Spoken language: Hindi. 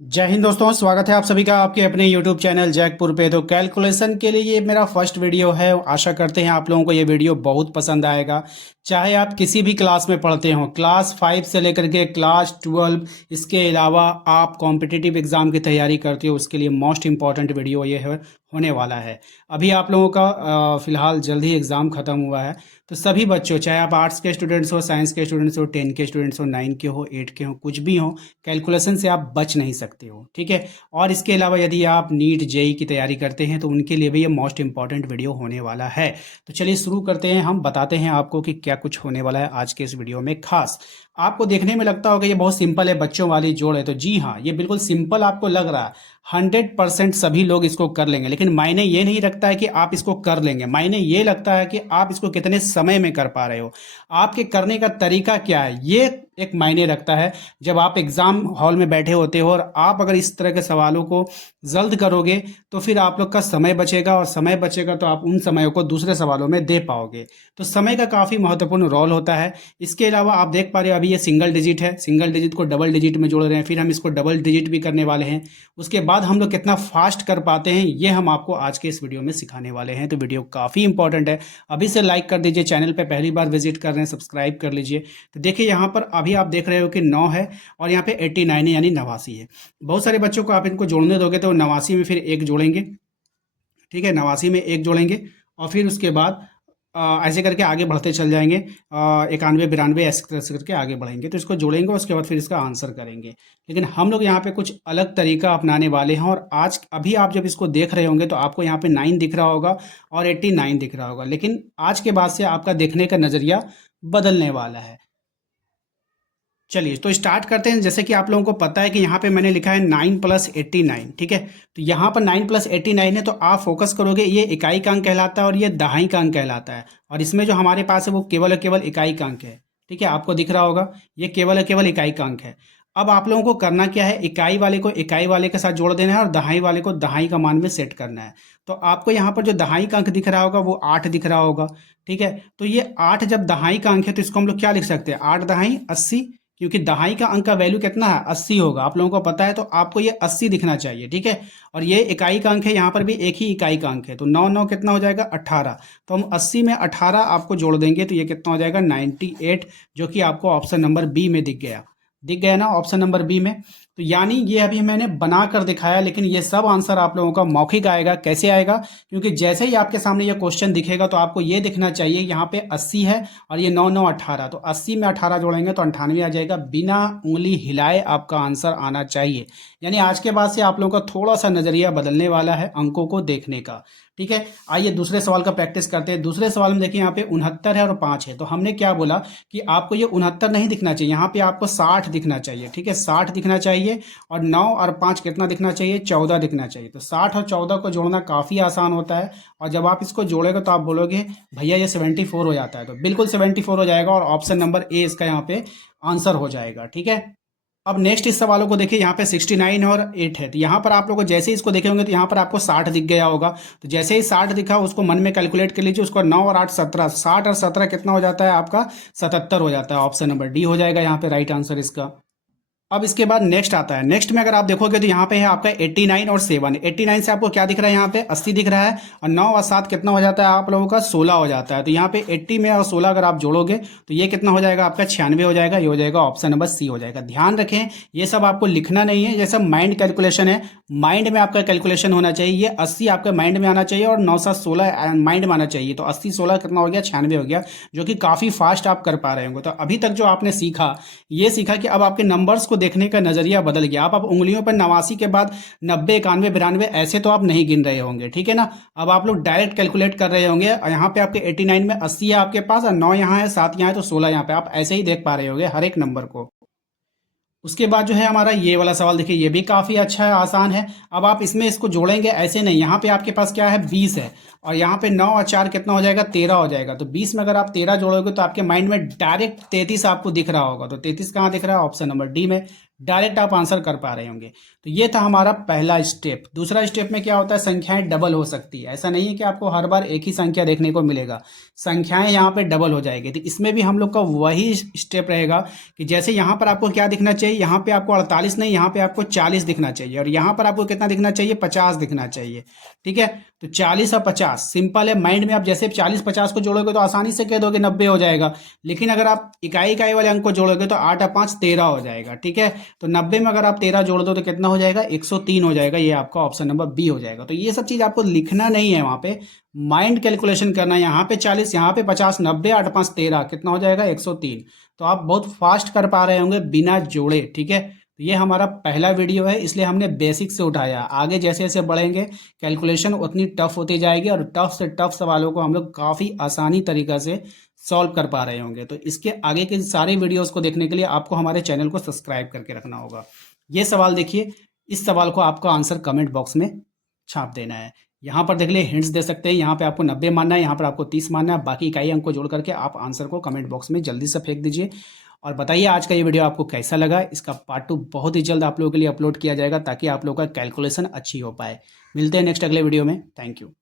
जय हिंद दोस्तों, स्वागत है आप सभी का आपके अपने YouTube चैनल जैकपुर पे। तो कैलकुलेशन के लिए ये मेरा फर्स्ट वीडियो है। आशा करते हैं आप लोगों को ये वीडियो बहुत पसंद आएगा। चाहे आप किसी भी क्लास में पढ़ते हो, क्लास 5 से लेकर के क्लास 12, इसके अलावा आप कॉम्पिटिटिव एग्ज़ाम की तैयारी करते हो, उसके लिए मोस्ट इम्पॉर्टेंट वीडियो ये है होने वाला है। अभी आप लोगों का फ़िलहाल जल्द ही एग्ज़ाम ख़त्म हुआ है। तो सभी बच्चों, चाहे आप आर्ट्स के स्टूडेंट्स हो, साइंस के स्टूडेंट्स हो, 10 के स्टूडेंट्स हो, 9 के हो, 8 के हो, कुछ भी हो, कैलकुलेशन से आप बच नहीं सकते हो। ठीक है। और इसके अलावा यदि आप नीट जेई की तैयारी करते हैं तो उनके लिए भी ये मोस्ट इंपॉर्टेंट वीडियो होने वाला है। तो चलिए शुरू करते हैं। हम बताते हैं आपको कि क्या कुछ होने वाला है आज के इस वीडियो में खास। आपको देखने में लगता होगा ये बहुत सिंपल है, बच्चों वाली जोड़ है। तो जी हाँ, ये बिल्कुल सिंपल आपको लग रहा है। 100% सभी लोग इसको कर लेंगे, लेकिन मायने ये नहीं रखता है कि आप इसको कर लेंगे। मायने ये लगता है कि आप इसको कितने समय में कर पा रहे हो, आपके करने का तरीका क्या है, ये एक मायने रखता है। जब आप एग्जाम हॉल में बैठे होते हो और आप अगर इस तरह के सवालों को जल्द करोगे तो फिर आप लोग का समय बचेगा, और समय बचेगा तो आप उन समयों को दूसरे सवालों में दे पाओगे। तो समय का काफ़ी महत्वपूर्ण रोल होता है। इसके अलावा आप देख पा रहे हो अभी ये सिंगल डिजिट है, सिंगल डिजिट को डबल डिजिट में जोड़ रहे हैं, फिर हम इसको डबल डिजिट भी करने वाले हैं। उसके बाद हम लोग कितना फास्ट कर पाते हैं ये हम आपको आज के इस वीडियो में सिखाने वाले हैं। तो वीडियो काफ़ी इंपॉर्टेंट है। अभी से लाइक कर दीजिए, चैनल पे पहली बार विजिट कर रहे हैं सब्सक्राइब कर लीजिए। तो देखिए यहाँ पर अभी आप देख रहे हो कि 9 है और यहाँ पे 89 है, यानी 89 है। बहुत सारे बच्चों को आप इनको जोड़ने दोगे तो 89 में फिर एक जोड़ेंगे। ठीक है, 89 में एक जोड़ेंगे और फिर उसके बाद ऐसे करके आगे बढ़ते चल जाएंगे। 91 92 ऐसे करके आगे बढ़ेंगे। तो इसको जोड़ेंगे और उसके बाद फिर इसका आंसर करेंगे। लेकिन हम लोग यहाँ पे कुछ अलग तरीका अपनाने वाले हैं, और आज अभी आप जब इसको देख रहे होंगे तो आपको यहाँ पे 9 दिख रहा होगा और 89 दिख रहा होगा, लेकिन आज के बाद से आपका देखने का नज़रिया बदलने वाला है। चलिए तो स्टार्ट करते हैं। जैसे कि आप लोगों को पता है कि यहाँ पे मैंने लिखा है 9 + 89। ठीक है, तो यहाँ पर 9 + 89 है, तो आप फोकस करोगे ये इकाई का अंक कहलाता है और ये दहाई का अंक कहलाता है। और इसमें जो हमारे पास है वो केवल और केवल इकाई का अंक है। ठीक है, आपको दिख रहा होगा ये केवल और केवल इकाई का अंक है। अब आप लोगों को करना क्या है, इकाई वाले को इकाई वाले के साथ जोड़ देना है और दहाई वाले को दहाई का मान में सेट करना है। तो आपको यहाँ पर जो दहाई का अंक दिख रहा होगा वो 8 दिख रहा होगा। ठीक है, तो ये 8 जब दहाई का अंक है तो इसको हम लोग क्या लिख सकते हैं, 8 दहाई 80। क्योंकि दहाई का अंक का वैल्यू कितना है, 80 होगा, आप लोगों को पता है। तो आपको ये 80 दिखना चाहिए। ठीक है, और ये इकाई का अंक है, यहाँ पर भी एक ही इकाई का अंक है। तो 9 9 कितना हो जाएगा, 18। तो हम 80 में 18 आपको जोड़ देंगे तो ये कितना हो जाएगा, 98, जो कि आपको ऑप्शन नंबर बी में दिख गया। दिख गया ना ऑप्शन नंबर बी में। तो यानी ये अभी मैंने बना कर दिखाया, लेकिन ये सब आंसर आप लोगों का मौखिक आएगा। कैसे आएगा, क्योंकि जैसे ही आपके सामने ये क्वेश्चन दिखेगा तो आपको ये दिखना चाहिए यहाँ पे 80 है और ये 9 9 18। तो 80 में 18 जोड़ेंगे तो 98 आ जाएगा। बिना उंगली हिलाए आपका आंसर आना चाहिए। यानी आज के बाद से आप लोगों का थोड़ा सा नजरिया बदलने वाला है अंकों को देखने का। ठीक है, आइए दूसरे सवाल का प्रैक्टिस करते हैं। दूसरे सवाल में देखिए यहाँ पे 69 है और 5 है। तो हमने क्या बोला कि आपको ये 69 नहीं दिखना चाहिए, यहाँ पे आपको 60 दिखना चाहिए। ठीक है, 60 दिखना चाहिए। और 9 और 5 कितना दिखना चाहिए, 14 दिखना चाहिए। तो 60 और 14 को जोड़ना काफ़ी आसान होता है। और जब आप इसको जोड़ेगा तो आप बोलोगे भैया ये 74 हो जाता है। तो बिल्कुल 74 हो जाएगा और ऑप्शन नंबर ए इसका यहाँ पे आंसर हो जाएगा। ठीक है, अब नेक्स्ट इस सवालों को देखिए। यहाँ पे 69 और 8 है। तो यहाँ पर आप लोग जैसे ही इसको देखे होंगे तो यहाँ पर आपको 60 दिख गया होगा। तो जैसे ही 60 दिखा उसको मन में कैलकुलेट कर लीजिए। उसको 9 और 8 17, 60 और 17 कितना हो जाता है आपका, 77 हो जाता है। ऑप्शन नंबर डी हो जाएगा यहाँ पे राइट आंसर इसका। अब इसके बाद नेक्स्ट आता है। नेक्स्ट में अगर आप देखोगे तो यहाँ पे है आपका 89 और 7। 89 से आपको क्या दिख रहा है, यहाँ पे 80 दिख रहा है। और 9 और 7 कितना हो जाता है आप लोगों का, 16 हो जाता है। तो यहाँ पे 80 में और 16 अगर आप जोड़ोगे तो ये कितना हो जाएगा आपका, 96 हो जाएगा। ये हो जाएगा ऑप्शन नंबर सी हो जाएगा। ध्यान रखें ये सब आपको लिखना नहीं है, ये सब माइंड कैलकुलेशन है। माइंड में आपका कैलकुलेशन होना चाहिए। ये 80 आपके माइंड में आना चाहिए और 9 7 16 माइंड में आना चाहिए। तो 80 16 कितना हो गया, 96 हो गया, जो कि काफ़ी फास्ट आप कर पा रहे होंगे। तो अभी तक जो आपने सीखा, ये सीखा कि अब आपके नंबर्स को देखने का नजरिया बदल गया। आप अब उंगलियों पर 89 के बाद 90 91 92 ऐसे तो आप नहीं गिन रहे होंगे। ठीक है ना, अब आप लोग डायरेक्ट कैलकुलेट कर रहे होंगे। यहाँ पे आपके 89 में 80 है आपके पास और 9 यहाँ है, 7 यहाँ है, तो 16 यहाँ पे आप ऐसे ही देख पा रहे होंगे हर एक नंबर को। उसके बाद जो है हमारा ये वाला सवाल देखिए, ये भी काफ़ी अच्छा है, आसान है। अब आप इसमें इसको जोड़ेंगे ऐसे नहीं। यहाँ पे आपके पास क्या है, 20 है और यहाँ पे 9 और 4 कितना हो जाएगा, 13 हो जाएगा। तो 20 में अगर आप 13 जोड़ोगे तो आपके माइंड में डायरेक्ट 33 आपको दिख रहा होगा। तो 33 कहाँ दिख रहा है, ऑप्शन नंबर डी में डायरेक्ट आप आंसर कर पा रहे होंगे। तो ये था हमारा पहला स्टेप। दूसरा स्टेप में क्या होता है, संख्याएं डबल हो सकती है। ऐसा नहीं है कि आपको हर बार एक ही संख्या देखने को मिलेगा, संख्याएं यहाँ पे डबल हो जाएगी। तो इसमें भी हम लोग का वही स्टेप रहेगा कि जैसे यहाँ पर आपको क्या दिखना चाहिए, यहाँ पे आपको 48 नहीं, यहाँ पे आपको 40 दिखना चाहिए, और यहाँ पर आपको कितना दिखना चाहिए, 50 दिखना चाहिए। ठीक है, तो 40 और 50 सिंपल है। माइंड में आप जैसे 40-50 को जोड़ोगे तो आसानी से कह दोगे 90 हो जाएगा, लेकिन अगर आप इकाई इकाई वाले अंक को जोड़ोगे तो 8 और 5 13 हो जाएगा। ठीक है, तो 90 में अगर आप 13 जोड़ दो तो कितना हो जाएगा, 103 हो जाएगा। ये आपका ऑप्शन नंबर बी हो जाएगा। तो ये सब चीज़ आपको लिखना नहीं है, वहाँ पे माइंड कैलकुलेशन करना है। यहाँ पे 40, यहाँ पे 50, 90, 8 5 13 कितना हो जाएगा, 103। तो आप बहुत फास्ट कर पा रहे होंगे बिना जोड़े। ठीक है, तो ये हमारा पहला वीडियो है, इसलिए हमने बेसिक से उठाया। आगे जैसे जैसे बढ़ेंगे कैलकुलेशन उतनी टफ होती जाएगी, और टफ से टफ सवालों को हम लोग काफ़ी आसानी तरीक़ा से सॉल्व कर पा रहे होंगे। तो इसके आगे के सारे वीडियोस को देखने के लिए आपको हमारे चैनल को सब्सक्राइब करके रखना होगा। ये सवाल देखिए, इस सवाल को आपको आंसर कमेंट बॉक्स में छाप देना है। यहाँ पर देख लिए हिंट्स दे सकते हैं, यहाँ पे आपको 90 मानना है, यहाँ पर आपको 30 मानना है, बाकी इकाई अंक को जोड़ करके आप आंसर को कमेंट बॉक्स में जल्दी से फेंक दीजिए। और बताइए आज का ये वीडियो आपको कैसा लगा। इसका पार्ट 2 बहुत ही जल्द आप लोगों के लिए अपलोड किया जाएगा, ताकि आप लोगों का कैलकुलेशन अच्छी हो पाए। मिलते हैं नेक्स्ट अगले वीडियो में। Thank you.